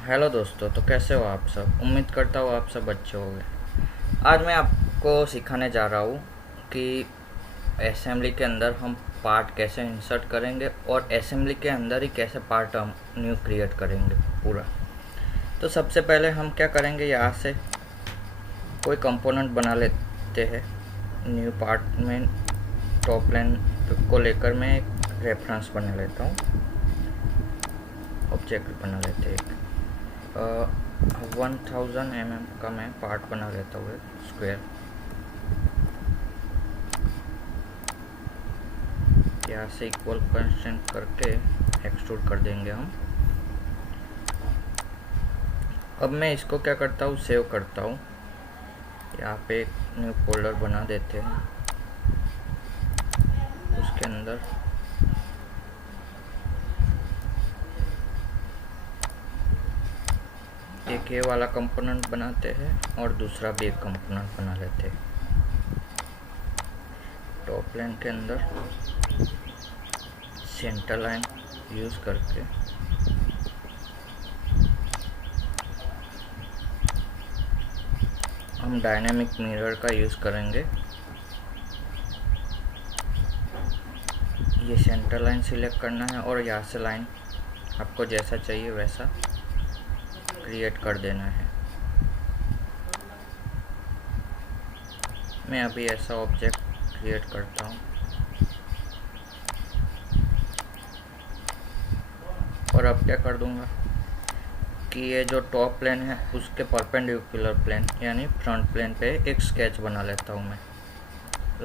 Hello दोस्तों, तो कैसे हो आप सब। उम्मीद करता हूँ आप सब अच्छे होंगे। आज मैं आपको सिखाने जा रहा हूँ कि असेंबली के अंदर हम पार्ट कैसे इंसर्ट करेंगे और असेंबली के अंदर ही कैसे पार्ट हम न्यू क्रिएट करेंगे पूरा। तो सबसे पहले हम क्या करेंगे, यहाँ से कोई कंपोनेंट बना लेते हैं न्यू पार्ट में। टॉप लाइन को लेकर मैं एक रेफरेंस बना लेता हूँ, ऑब्जेक्ट बना लेते हैं। 1000 mm का मैं पार्ट बना लेता हूँ स्क्वायर। यहाँ से इक्वल कंस्ट्रेंट करके एक्सट्रूड कर देंगे हम। अब मैं इसको क्या करता हूँ, सेव करता हूँ। यहाँ पे एक न्यू फोल्डर बना देते हैं, उसके अंदर एक ये वाला कंपोनेंट बनाते हैं और दूसरा भी एक कंपोनेंट बना लेते हैं। टॉप लाइन के अंदर सेंटर लाइन यूज़ करके हम डायनेमिक मिरर का यूज़ करेंगे। ये सेंटर लाइन सिलेक्ट करना है और यहाँ से लाइन आपको जैसा चाहिए वैसा क्रिएट कर देना है। मैं अभी ऐसा ऑब्जेक्ट क्रिएट करता हूँ और अब क्या कर दूँगा कि ये जो टॉप प्लेन है उसके परपेंडिकुलर प्लेन यानी फ्रंट प्लेन पे एक स्केच बना लेता हूँ मैं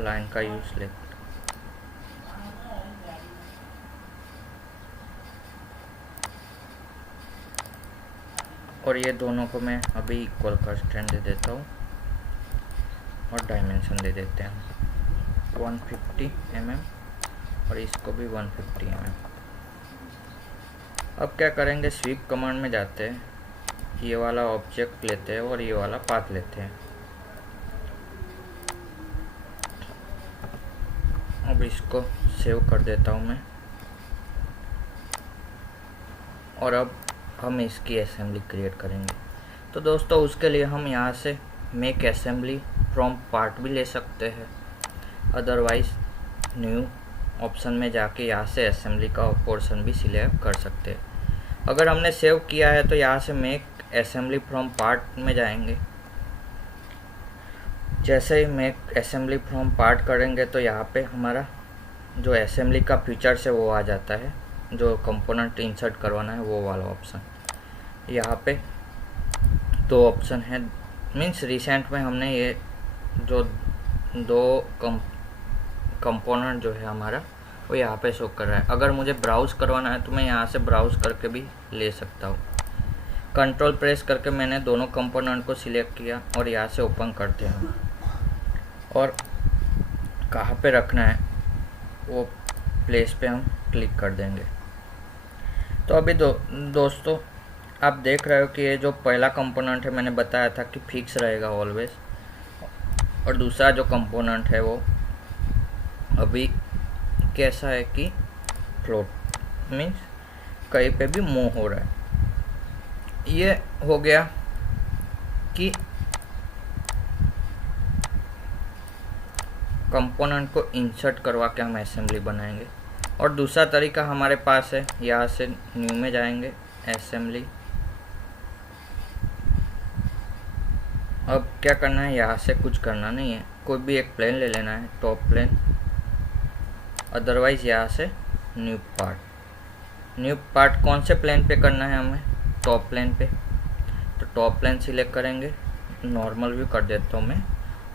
लाइन का यूज़ लेकर। और ये दोनों को मैं अभी इक्वल कंस्ट्रेंट दे देता हूँ और डायमेंशन दे देते हैं 150 mm और इसको भी 150 mm। अब क्या करेंगे, स्वीप कमांड में जाते हैं, ये वाला ऑब्जेक्ट लेते हैं और ये वाला पाथ लेते हैं। अब इसको सेव कर देता हूँ मैं और अब हम इसकी असेंबली क्रिएट करेंगे। तो दोस्तों उसके लिए हम यहाँ से मेक असेंबली फ्रॉम पार्ट भी ले सकते हैं, अदरवाइज न्यू ऑप्शन में जाके यहाँ से असेंबली का पोर्शन भी सिलेक्ट कर सकते हैं। अगर हमने सेव किया है तो यहाँ से मेक असेंबली फ्रॉम पार्ट में जाएंगे। जैसे ही मेक असेंबली फ्रॉम पार्ट करेंगे तो यहाँ पे हमारा जो असेंबली का फीचर्स है वो आ जाता है, जो कंपोनेंट इंसर्ट करवाना है वो वाला ऑप्शन। यहाँ पे दो ऑप्शन है, मीन्स रिसेंट में हमने ये जो दो कंपोनेंट जो है हमारा वो यहाँ पे शो कर रहा है। अगर मुझे ब्राउज़ करवाना है तो मैं यहाँ से ब्राउज़ करके भी ले सकता हूँ। कंट्रोल प्रेस करके मैंने दोनों कंपोनेंट को सिलेक्ट किया और यहाँ से ओपन करते हैं और कहाँ पे रखना है वो प्लेस पे हम क्लिक कर देंगे। तो अभी दोस्तों आप देख रहे हो कि ये जो पहला कंपोनेंट है मैंने बताया था कि फिक्स रहेगा ऑलवेज, और दूसरा जो कंपोनेंट है वो अभी कैसा है कि फ्लोट, मीन्स कहीं पे भी मूव हो रहा है। ये हो गया कि कंपोनेंट को इंसर्ट करवा के हम असेंबली बनाएंगे। और दूसरा तरीका हमारे पास है, यहाँ से न्यू में जाएंगे, असेंबली। अब क्या करना है, यहाँ से कुछ करना नहीं है, कोई भी एक प्लेन ले लेना है, टॉप प्लेन, अदरवाइज यहाँ से न्यू पार्ट। न्यू पार्ट कौन से प्लेन पे करना है हमें, टॉप प्लेन पे। तो टॉप प्लेन सिलेक्ट करेंगे, नॉर्मल व्यू कर देता हूँ मैं,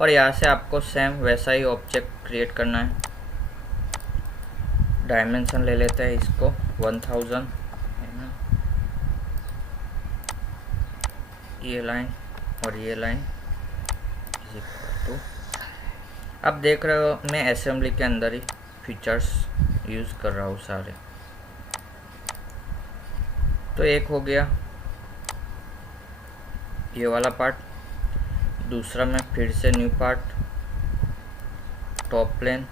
और यहाँ से आपको सेम वैसा ही ऑब्जेक्ट क्रिएट करना है। डायमेंशन ले लेते हैं इसको 1000, ये लाइन और ये लाइन इज इक्वल टू। आप देख रहे हो मैं असेंबली के अंदर ही फीचर्स यूज़ कर रहा हूँ सारे। तो एक हो गया ये वाला पार्ट, दूसरा में फिर से new part, top plane,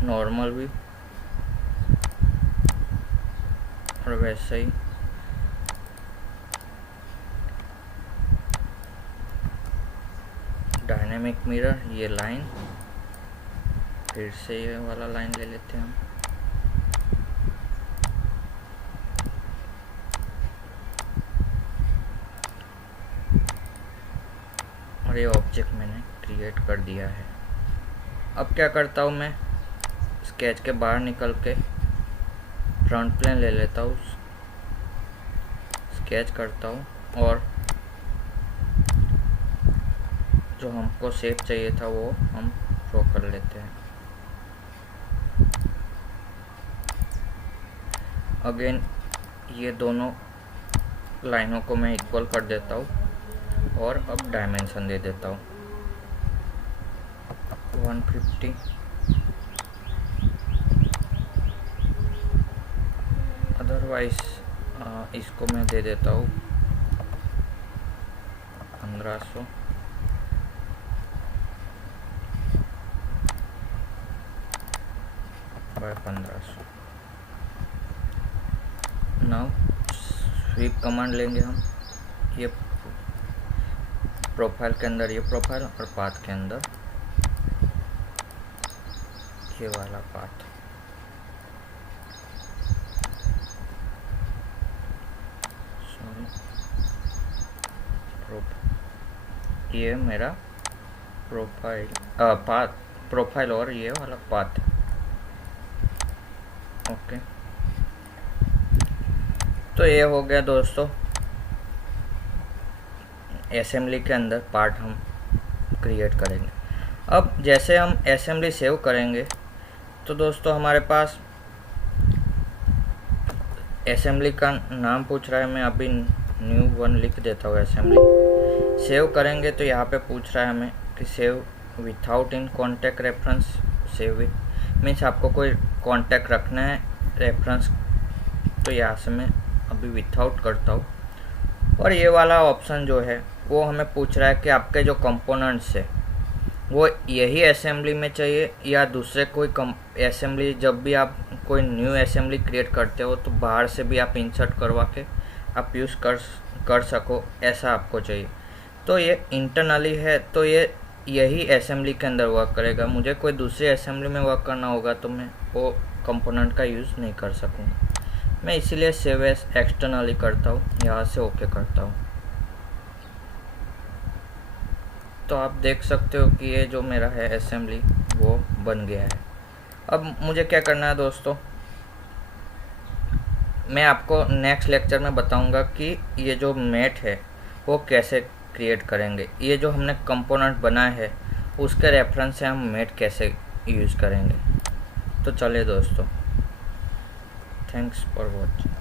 normal view और वैसे ही डायनेमिक मिरर, ये लाइन, फिर से ये वाला लाइन ले लेते हैं हम। और ये ऑब्जेक्ट मैंने क्रिएट कर दिया है। अब क्या करता हूँ मैं, स्केच के बाहर निकल के फ्रंट प्लेन ले लेता हूँ, स्केच करता हूँ और जो हमको शेप चाहिए था वो हम ड्रॉ कर लेते हैं। अगेन ये दोनों लाइनों को मैं इक्वल कर देता हूँ और अब डायमेंशन दे देता हूँ 150। अदरवाइज इसको मैं दे देता हूँ 1500। बाय 1500। नाउ स्वीप कमांड लेंगे हम, ये प्रोफाइल के अंदर ये प्रोफाइल और पाथ के अंदर ये वाला पाथ। सॉरी, ये मेरा प्रोफाइल पाथ, प्रोफाइल और ये वाला पाथ। ओके, तो ये हो गया दोस्तों असेंबली के अंदर पार्ट हम क्रिएट करेंगे। अब जैसे हम असेंबली सेव करेंगे तो दोस्तों हमारे पास असेंबली का नाम पूछ रहा है, मैं अभी न्यू वन लिख देता हूँ असेंबली। सेव करेंगे तो यहाँ पे पूछ रहा है हमें कि save without in contact reference, save with means आपको कोई कॉन्टैक्ट रखना है रेफरेंस, तो यहाँ से मैं अभी विथआउट करता हूँ। और ये वाला ऑप्शन जो है वो हमें पूछ रहा है कि आपके जो कंपोनेंट्स है वो यही असेंबली में चाहिए या दूसरे कोई असेंबली, जब भी आप कोई न्यू असेंबली क्रिएट करते हो तो बाहर से भी आप इंसर्ट करवा के आप यूज़ कर सको, ऐसा आपको चाहिए। तो ये इंटरनली है तो ये यही असेंबली के अंदर वर्क करेगा। मुझे कोई दूसरी असेंबली में वर्क करना होगा तो मैं वो कंपोनेंट का यूज़ नहीं कर सकूँगा। मैं इसीलिए सेव एज एक्सटर्नली करता हूँ, यहाँ से ओके करता हूँ। तो आप देख सकते हो कि ये जो मेरा है असेंबली वो बन गया है। अब मुझे क्या करना है दोस्तों, मैं आपको नेक्स्ट लेक्चर में बताऊंगा कि ये जो मैट है वो कैसे क्रिएट करेंगे। ये जो हमने कंपोनेंट बनाया है उसके रेफरेंस से हम मैट कैसे यूज़ करेंगे। तो चलिए दोस्तों, थैंक्स फॉर वॉचिंग।